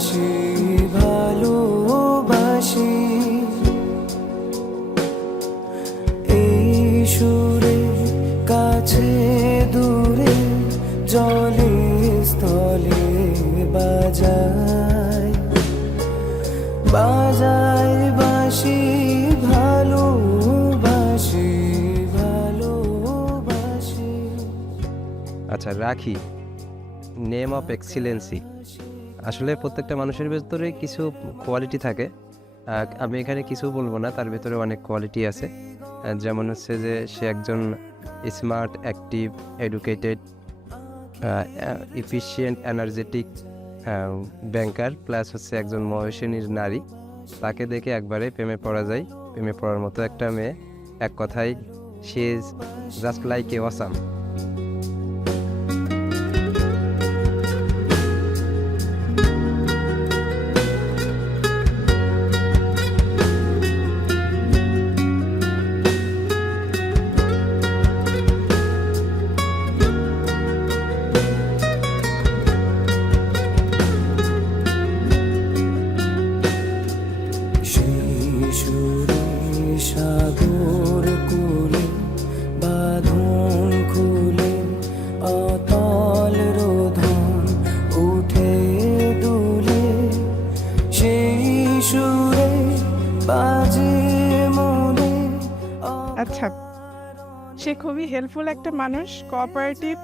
ভালোবাসি ভালোবাসি এই সুরে কাছে দূরে জলে স্থলে বাজায় বাজায় বাঁশি ভালোবাসি ভালোবাসি। আচ্ছা, রাখি নেম অফ এক্সিলেন্সি। আসলে প্রত্যেকটা মানুষের ভেতরে কিছু কোয়ালিটি থাকে। আমি এখানে কিছু বলবো না, তার ভেতরে অনেক কোয়ালিটি আছে। যেমন হচ্ছে যে সে একজন smart, active, educated, efficient, energetic banker, plus হচ্ছে একজন মহিষিনীর নারী। তাকে দেখে একবারে প্রেমে পড়া যায়। প্রেমে পড়ার মতো একটা মেয়ে। এক কথায় she is just like a awesome. সাগর কুলে বাঁধন খুলে অতল রোধন উঠে দুলে সেই সুরে বাজে মনে। আচ্ছা, সে খুবই হেল্পফুল একটা মানুষ, কোঅপারেটিভ,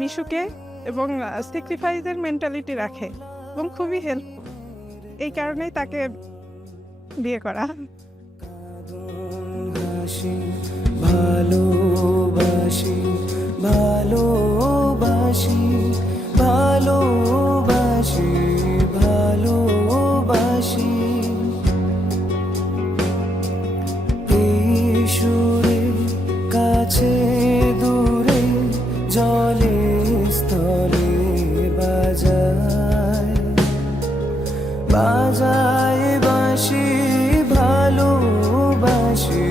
মিশুকে এবং স্যাক্রিফাইসের মেন্টালিটি রাখে এবং খুবই হেল্পফুল। এই কারণেই তাকে বিয়ে করা। ভালোবাসি ভালোবাসি ভালোবাসি ভালোবাসি এই সুরে কাছে দূরে জলে স্থলে বাজায় বাজায় বাঁশি ভালোবাসি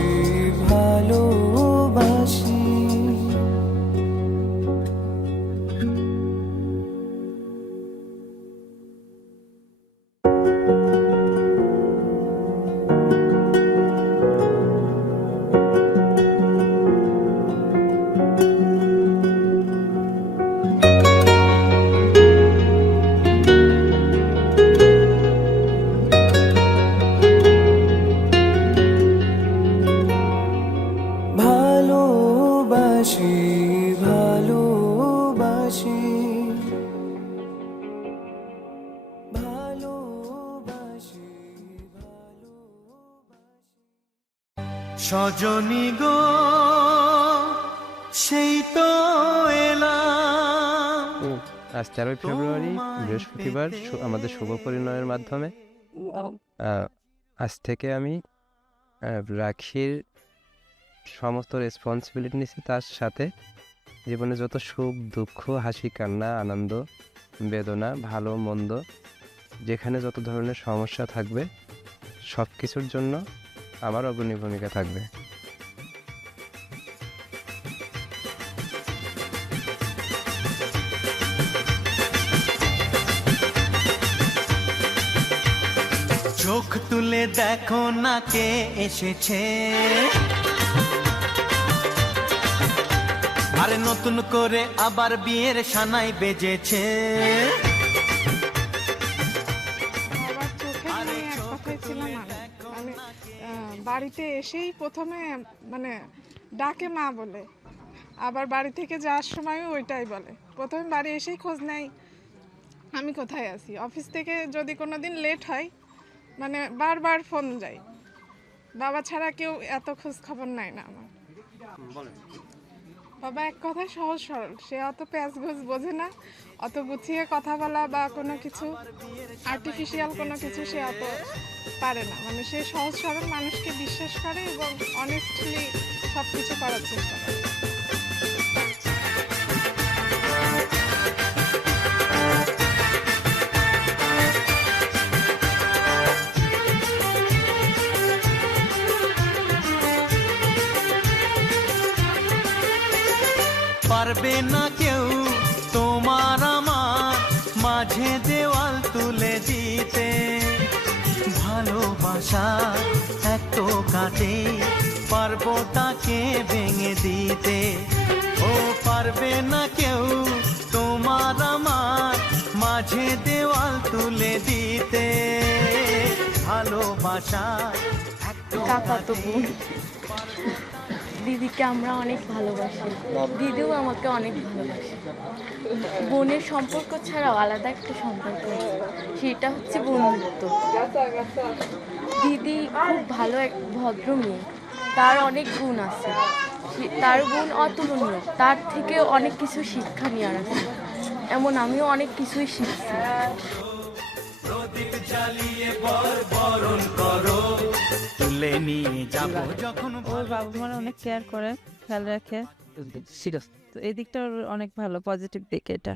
ভালোবাসি। ভালোবাসি ভালোবাসি ভালোবাসি সজনী গো সেই তো এলাম। আজ 13 ফেব্রুয়ারি বৃহস্পতিবার, আমাদের শুভ পরিণয়ের মাধ্যমে আজ থেকে আমি রাখির সমস্ত রেসপন্সিবিলিটি নিচ্ছি। তার সাথে জীবনে যত সুখ দুঃখ, হাসি কান্না, আনন্দ বেদনা, ভালো মন্দ, যেখানে যত ধরনের সমস্যা থাকবে সব কিছুর জন্য আমার অগ্রণী ভূমিকা থাকবে। চোখ তুলে দেখো না কে এসেছে, আরে নতুন করে আবার বিয়ের সানাই বেজেছে। বাড়িতে এসেই প্রথমে মানে ডাকে মা বলে, আবার বাড়ি থেকে যাওয়ার সময়ও ওইটাই বলে। প্রথমে বাড়ি এসেই খোঁজ নেয় আমি কোথায় আছি। অফিস থেকে যদি কোনো দিন লেট হয় মানে বারবার ফোন যায়। বাবা ছাড়া কেউ এত খোঁজ খবর নেয় না আমার। বাবা এক কথায় সহজ সরল, সে অত প্যাঁচগোছ বোঝে না, অত গুছিয়ে কথা বলা বা কোনো কিছু আর্টিফিশিয়াল কোনো কিছু সে অত পারে না। মানে সে সহজ সরল মানুষকে বিশ্বাস করে এবং অনেস্টলি সব কিছু করার চেষ্টা করে। পারবে না কেউ তোমার আমার মাঝে মাঝে দেওয়াল তুলে দিতে। ভালোবাসা এত কাটে, পারবো তাকে ভেঙে দিতে। ও পারবে না কেউ তোমার আমার মাঝে দেওয়াল তুলে দিতে। ভালোবাসা কাকাতো বোন, দিদিকে আমরা অনেক ভালোবাসি, দিদিও আমাকে অনেক ভালোবাসে। বোনের সম্পর্ক ছাড়াও আলাদা একটা সম্পর্ক আছে, সেটা হচ্ছে বন্ধুত্ব। দিদি খুব ভালো এক ভদ্র মেয়ে, তার অনেক গুণ আছে, তার গুণ অতুলনীয়, তার থেকে অনেক কিছু শিক্ষা নেওয়ার আছে। এমন আমিও অনেক কিছুই শিখছি। প্রদীপ জ্বালিয়ে বরণ করো, তুলে নিয়ে যাব যখন। ওর বাবা মারা অনেক কেয়ার করে, খেয়াল রাখে, তো এই দিকটা ওর অনেক ভালো, পজিটিভ দিক এটা।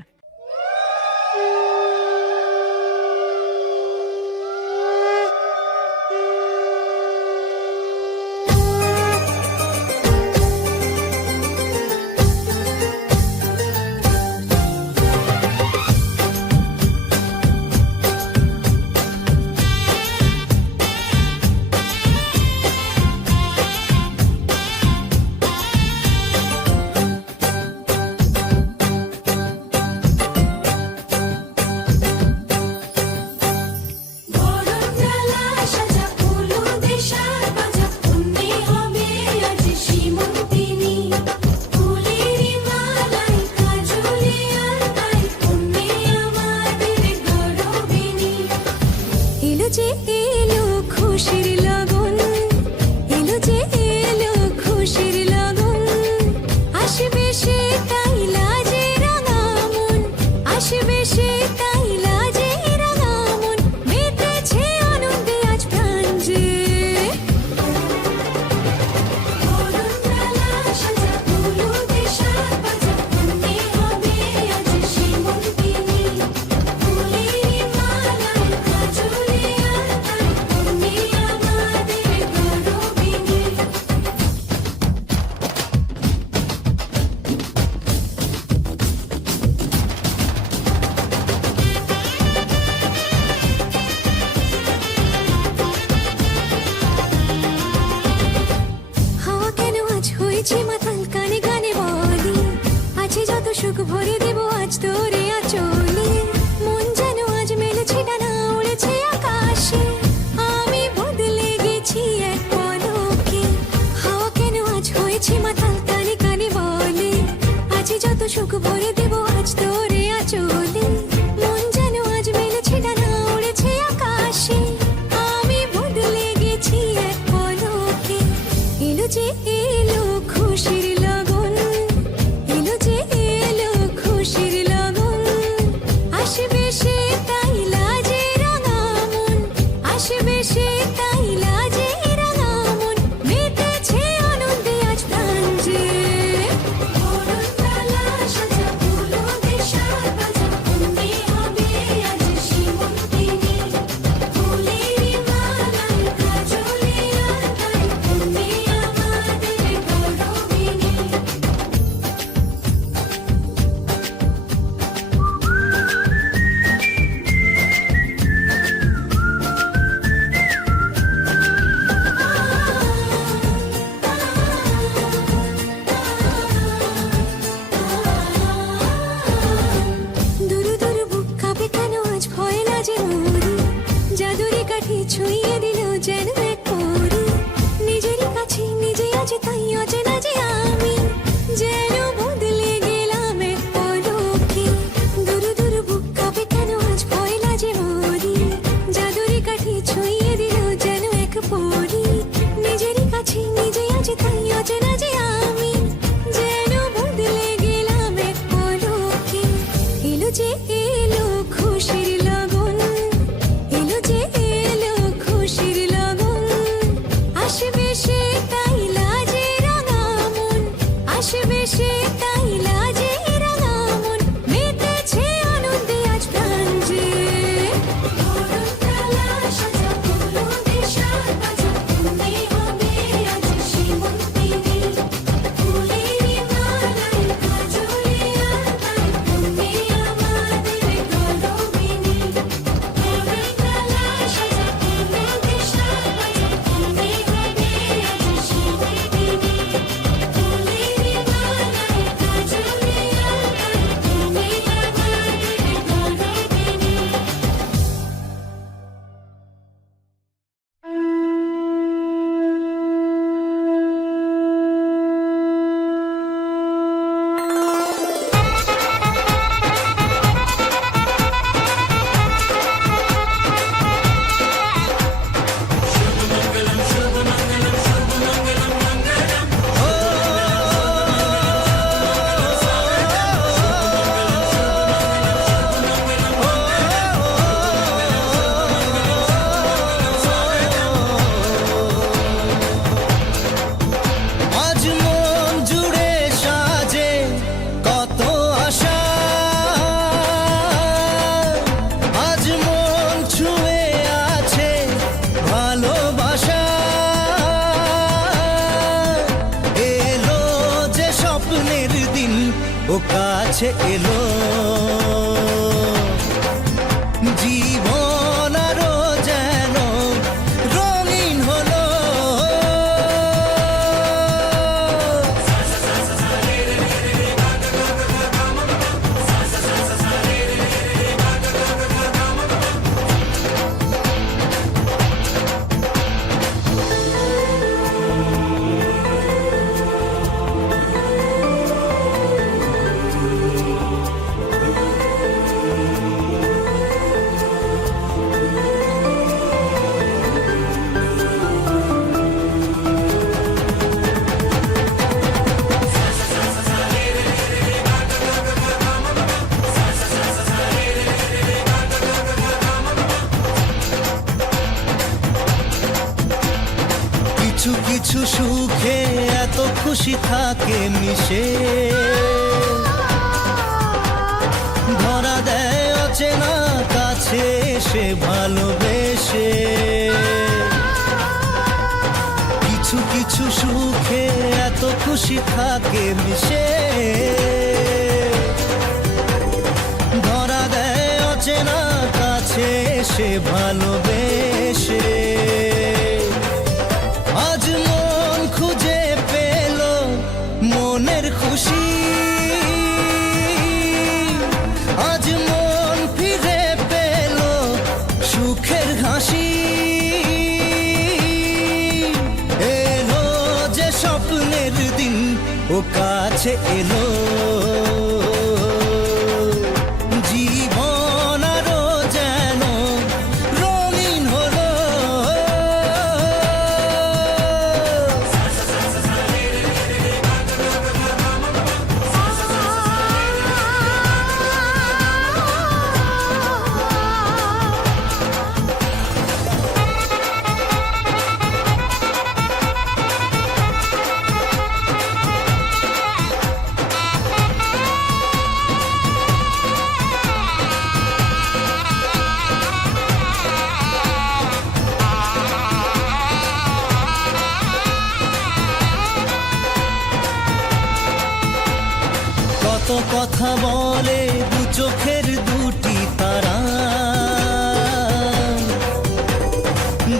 সুখ ভরে দেব আজ তোরে আঁচলে, মন যেন আজ মেলেছে ডানা উড়েছে আকাশে। আমি বদলে গেছি এক পলকে, হাওয়া কেন আজ হয়েছে মাতাল কানে কানে বলে, আজ যত সুখ ভরে দেব আজ তোরে আঁচলে, মন যেন আজ মেলেছে ডানা উড়েছে আকাশে। আমি বদলে গেছি এক পলকে, এলো যে এলো খুশির লগন, এলো যে এলো খুশির লগন, আসবে সে তাই লাজে রাঙা মন, আসবে সে তাই লাজে রাঙা মন, মেতেছে আনন্দে আজ প্রাণ যে। বরণডালা সাজা ফুলো দেশার বাজা, অন্যে হবে আজ সীমন্তিনী, ফুলেরই মালায় কাজলে আলতায়, অন্যে আমাদের গৌরবিনী। দুরু দুরু বুক কাঁপে কেন আজ ভয় লাজে মরি, জাদুরি কাঠি ছুঁয়ে দিল যেন এক পরি, নিজেরই কাছে নিজে আছে তাই অচেনা যে আমি, যেন বদলে গেলাম এক পলকে। দুরু দুরু বুক কাঁপে কেন আজ ভয় লাজে মরি, জাদুরি কাঠি ছুঁয়ে দিল যেন এক পরি, নিজেরই কাছে নিজে আছে তাই অচেনা যে আমি, যেন বদলে গেলাম এক পলকে। এলো যে এলো খুশির লগন, এলো যে এলো খুশির লগন, আসবে সে তাই লাজে রাঙা মন, আসবে সে ও কাছে এলো, জীবন আরো যেন রঙিন হলো। কিছু কিছু সুখে এত খুশি থাকে মিশে, ধরা দেয় অচেনা কাছে এসে ভালোবেসে। কিছু কিছু সুখে এত খুশি থাকে মিশে, ধরা দেয় অচেনা কাছে এসে ভালোবেসে। আজ মন খুঁজে পেল মনের খুশি, আজ মন ফিরে পেল সুখের হাসি। এলো যে স্বপ্নের দিন, ও কাছে এলো, জীবন আরো যেন রঙিন হলো। কত কথা বলে দু চোখের দুটি তারা,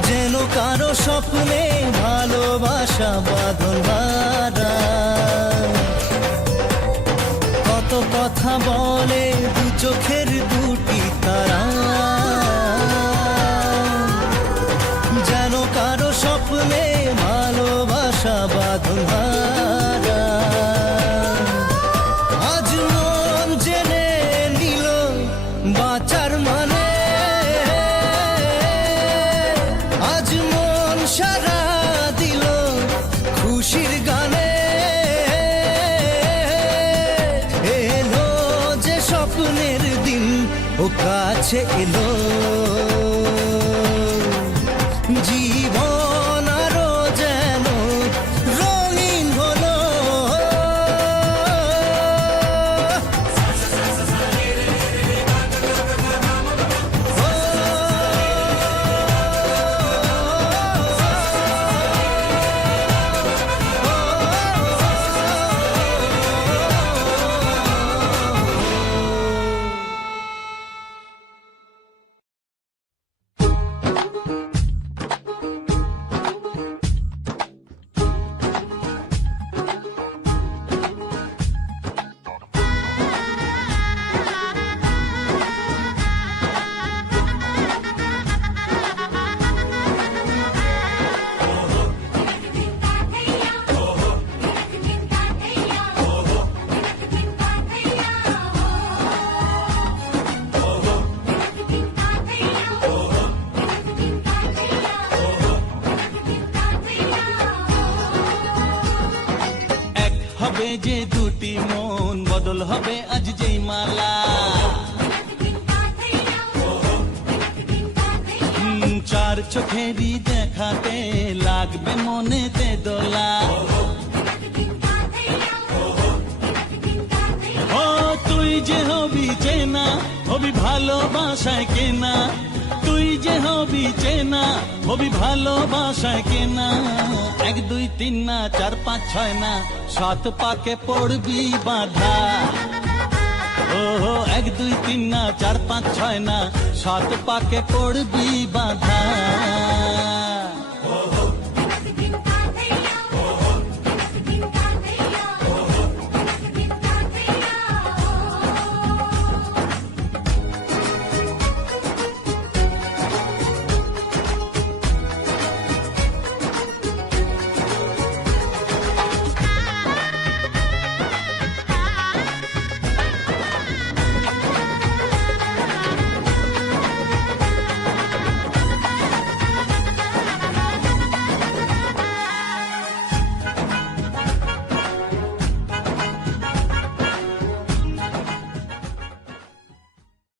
যেন কারো স্বপ্নে ভালোবাসা বাঁধন হারা। কত কথা বলে দু চোখের দুটি তারা, যেন কারো স্বপ্নে ভালোবাসা বাঁধন হারা। আজ মন জেনে নিল বাঁচার মানে, আজ মন সারা দিল খুশির গানে। এলো যে স্বপ্নের দিন, ও কাছে এলো, জীবন আরো যেন রঙিন হলো। হবে যে দুটি মন, বদল হবে আজ যেই মালা। চার চোখেরই দেখাতে লাগবে মনেতে দোলা। ও তুই যে হবি চেনা, হবি ভালোবাসায় কেনা, তুই তুই যে হবি চেনা, হবি ভালোবাসায় কেনা। 1 2 3 না 4 5 6 না 7 পাকে পড়বি বাধা। ও 1 2 3 না 4 5 6 না 7 পাকে পড়বি বাধা।